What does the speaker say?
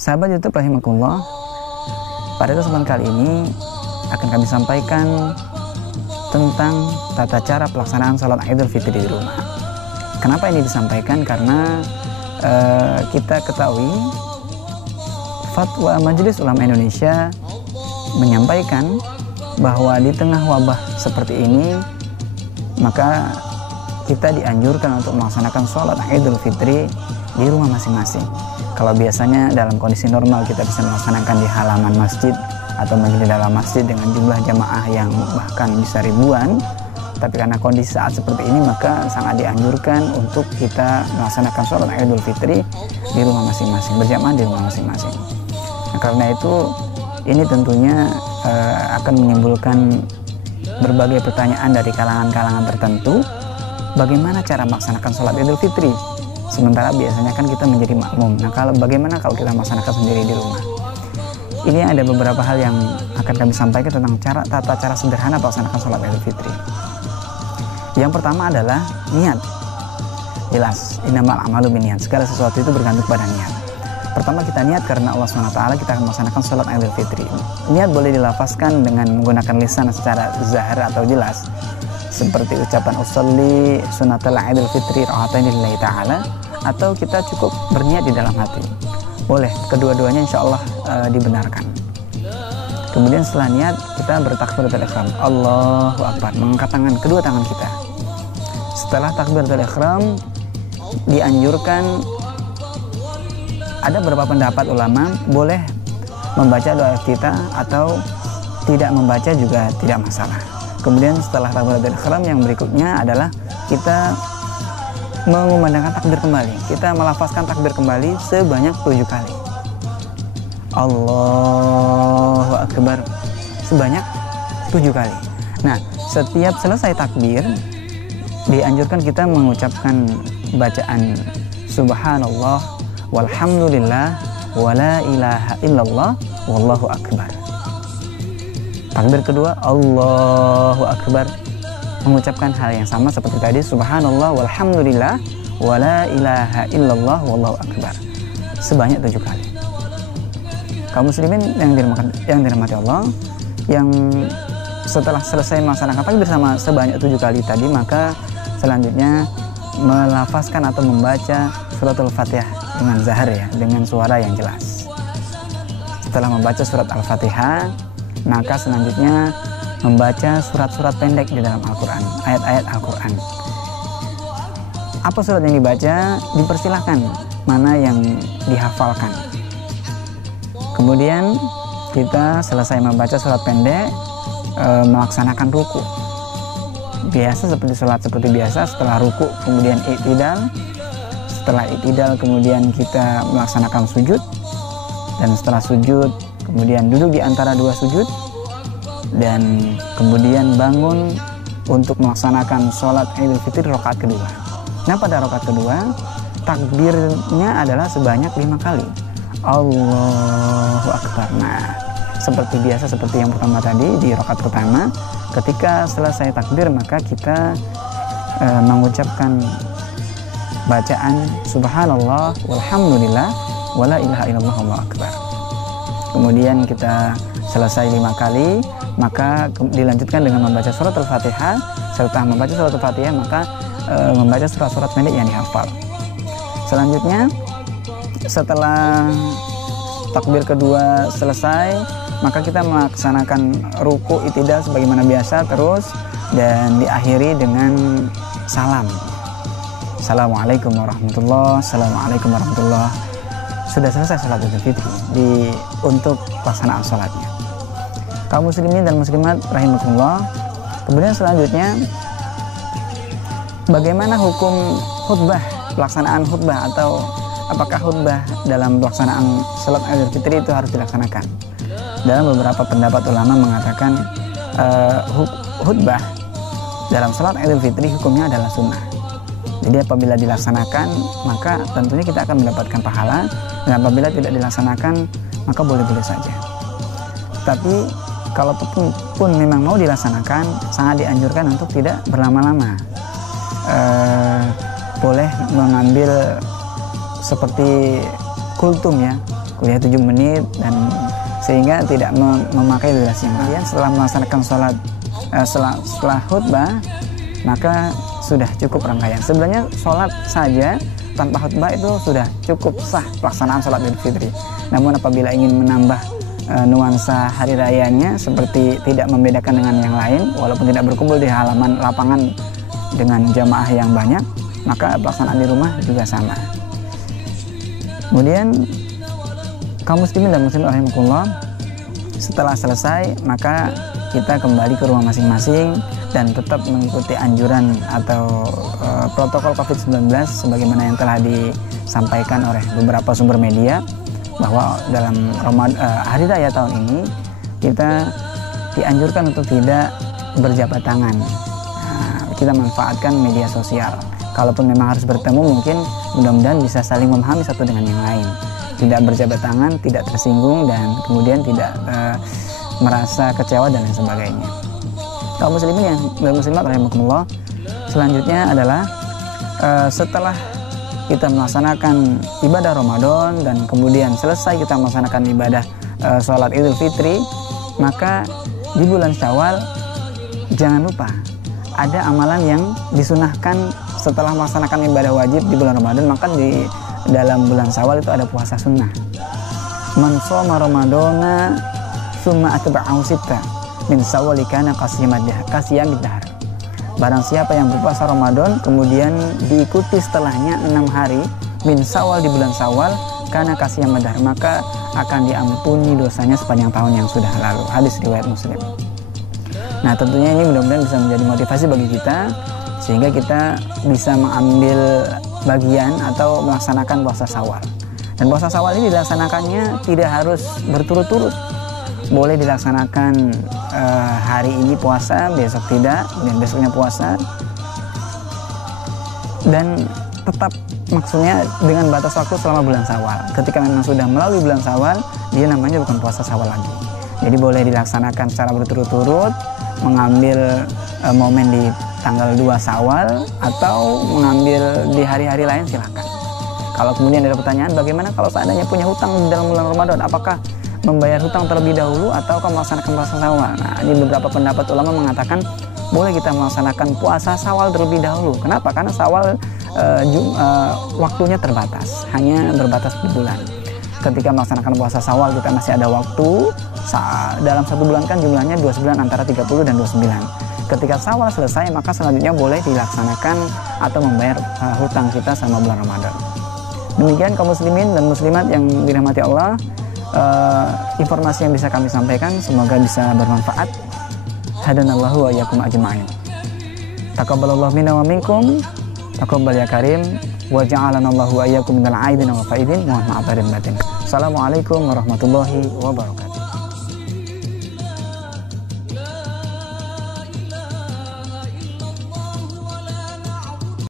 Sahabat YouTube rahimakumullah, pada kesempatan kali ini akan kami sampaikan tentang tata cara pelaksanaan sholat Idul Fitri di rumah. Kenapa ini disampaikan? Karena kita ketahui Fatwa Majelis Ulama Indonesia menyampaikan bahwa di tengah wabah seperti ini, maka kita dianjurkan untuk melaksanakan sholat Idul Fitri di rumah masing-masing. Kalau biasanya dalam kondisi normal kita bisa melaksanakan di halaman masjid atau di dalam masjid dengan jumlah jamaah yang bahkan bisa ribuan, tapi karena kondisi saat seperti ini maka sangat dianjurkan untuk kita melaksanakan sholat Idul Fitri di rumah masing-masing, berjamaah di rumah masing-masing. Nah, karena itu ini tentunya akan menimbulkan berbagai pertanyaan dari kalangan-kalangan tertentu, bagaimana cara melaksanakan sholat Idul Fitri? Sementara biasanya kan kita menjadi makmum. Nah, bagaimana kalau kita melaksanakan sendiri di rumah? Ini ada beberapa hal yang akan kami sampaikan tentang tata cara sederhana melaksanakan sholat Idul Fitri. Yang pertama adalah niat. Jelas, innamal a'malu binniyat. Segala sesuatu itu bergantung pada niat. Pertama kita niat karena Allah SWT kita akan melaksanakan sholat Idul Fitri. Niat boleh dilafazkan dengan menggunakan lisan secara zahir atau jelas, seperti ucapan usolli sunatul Idul Fitri raka'atain lillahi ta'ala, atau kita cukup berniat di dalam hati. Boleh, kedua-duanya insya Allah dibenarkan. Kemudian setelah niat kita bertakbiratul ihram, Allahu Akbar, mengangkat tangan, kedua tangan kita. Setelah takbiratul ihram dianjurkan, ada beberapa pendapat ulama, boleh membaca doa iftitah atau tidak membaca juga tidak masalah. Kemudian setelah takbiratul ihram yang berikutnya adalah kita mengumandangkan takbir kembali. Kita melafazkan takbir kembali sebanyak 7 kali. Allahu Akbar sebanyak 7 kali. Nah, setiap selesai takbir dianjurkan kita mengucapkan bacaan subhanallah walhamdulillah wala ilaha illallah wallahu akbar. Takbir kedua Allahu Akbar, mengucapkan hal yang sama seperti tadi, subhanallah walhamdulillah wala ilaha illallah wallahu akbar, sebanyak 7 kali. Kaum muslimin yang dirahmati Allah, yang setelah selesai melaksanakan takbir sama sebanyak 7 kali tadi, maka selanjutnya melafazkan atau membaca suratul Fatihah dengan zahar, ya, dengan suara yang jelas. Setelah membaca surat Al-Fatihah, maka selanjutnya membaca surat-surat pendek di dalam Al-Quran, ayat-ayat Al-Quran. Apa surat yang dibaca? Dipersilahkan mana yang dihafalkan. Kemudian kita selesai membaca surat pendek, melaksanakan ruku. Biasa seperti sholat seperti biasa, setelah ruku kemudian i'tidal. Setelah i'tidal kemudian kita melaksanakan sujud. Dan setelah sujud kemudian duduk di antara 2 sujud. Dan kemudian bangun untuk melaksanakan sholat Idul Fitri rakaat kedua. Nah, pada rakaat kedua takbirnya adalah sebanyak 5 kali. Allahu Akbar. Nah, seperti biasa, seperti yang pertama tadi di rakaat pertama, ketika selesai takbir maka kita mengucapkan bacaan subhanallah walhamdulillah wala ilaha illallah wallahu akbar. Kemudian kita selesai 5 kali, maka dilanjutkan dengan membaca surat Al-Fatihah. Setelah membaca surat Al-Fatihah maka membaca surat-surat pendek yang dihafal. Selanjutnya setelah takbir kedua selesai, maka kita melaksanakan ruku i'tidal sebagaimana biasa terus, dan diakhiri dengan salam. Assalamualaikum warahmatullahi wabarakatuh. Assalamualaikum warahmatullahi wabarakatuh. Sudah selesai sholat Idul Fitri untuk pelaksanaan sholatnya. Kaum muslimin dan muslimat rahimakumullah. Kemudian selanjutnya, bagaimana hukum khutbah, pelaksanaan khutbah, atau apakah khutbah dalam pelaksanaan sholat Idul Fitri itu harus dilaksanakan? Dalam beberapa pendapat ulama mengatakan khutbah dalam sholat Idul Fitri hukumnya adalah sunnah. Jadi apabila dilaksanakan maka tentunya kita akan mendapatkan pahala, dan apabila tidak dilaksanakan maka boleh-boleh saja. Tapi kalau pun memang mau dilaksanakan, sangat dianjurkan untuk tidak berlama-lama. Boleh mengambil seperti kultum, ya, kuliah 7 menit, dan sehingga tidak memakai durasi yang lain. Setelah melaksanakan sholat setelah khutbah, maka sudah cukup rangkaian. Sebenarnya sholat saja tanpa khutbah itu sudah cukup sah pelaksanaan sholat Idul Fitri. Namun apabila ingin menambah nuansa hari rayanya, seperti tidak membedakan dengan yang lain, walaupun tidak berkumpul di halaman lapangan dengan jamaah yang banyak, maka pelaksanaan di rumah juga sama. Kemudian kaum muslimin dan muslimat rahimakumullah, setelah selesai maka kita kembali ke rumah masing-masing dan tetap mengikuti anjuran atau protokol COVID-19 sebagaimana yang telah disampaikan oleh beberapa sumber media, bahwa dalam hari raya tahun ini kita dianjurkan untuk tidak berjabat tangan. Kita manfaatkan media sosial. Kalaupun memang harus bertemu, mungkin mudah-mudahan bisa saling memahami satu dengan yang lain. Tidak berjabat tangan, tidak tersinggung, dan kemudian tidak merasa kecewa dan lain sebagainya. Kaum muslimin dan muslimat rahimakumullah, selanjutnya adalah setelah kita melaksanakan ibadah Ramadan dan kemudian selesai kita melaksanakan ibadah sholat Idul Fitri, maka di bulan Syawal jangan lupa ada amalan yang disunahkan setelah melaksanakan ibadah wajib di bulan Ramadan. Maka di dalam bulan Syawal itu ada puasa sunnah. Man shoma ramadana tsumma atba'ahu sitta min Syawal kana qasiyamid dahr. Barang siapa yang berpuasa Ramadan kemudian diikuti setelahnya 6 hari min Syawal di bulan Syawal, kana qasiyamid dahr, maka akan diampuni dosanya sepanjang tahun yang sudah lalu. Hadis riwayat Muslim. Nah, tentunya ini mudah-mudahan bisa menjadi motivasi bagi kita sehingga kita bisa mengambil bagian atau melaksanakan puasa Syawal. Dan puasa Syawal ini dilaksanakannya tidak harus berturut-turut. Boleh dilaksanakan hari ini puasa, besok tidak, dan besoknya puasa. Dan tetap maksudnya dengan batas waktu selama bulan Syawal. Ketika memang sudah melalui bulan Syawal, dia namanya bukan puasa Syawal lagi. Jadi boleh dilaksanakan secara berturut-turut, mengambil momen di tanggal 2 Syawal atau mengambil di hari-hari lain, silakan. Kalau kemudian ada pertanyaan, bagaimana kalau seandainya punya hutang di dalam bulan Ramadan, apakah membayar hutang terlebih dahulu atau melaksanakan puasa Syawal? Nah, ini beberapa pendapat ulama mengatakan boleh kita melaksanakan puasa Syawal terlebih dahulu. Kenapa? Karena Syawal waktunya terbatas, hanya berbatas di bulan. Ketika melaksanakan puasa Syawal kita masih ada waktu. Dalam 1 bulan kan jumlahnya 29, antara 30 dan 29. Ketika Syawal selesai, maka selanjutnya boleh dilaksanakan atau membayar hutang kita selama bulan Ramadan. Demikian kaum muslimin dan muslimat yang dirahmati Allah, informasi yang bisa kami sampaikan semoga bisa bermanfaat. Hadanallahu wa iyyakum ajma'in. Taqabbalallahu minna wa minkum. Taqabbal ya karim. Wa ja'alanallahu wa iyyakum minal aidin wa faidin. Mohon maaf lahir dan batin. Assalamualaikum warahmatullahi wabarakatuh.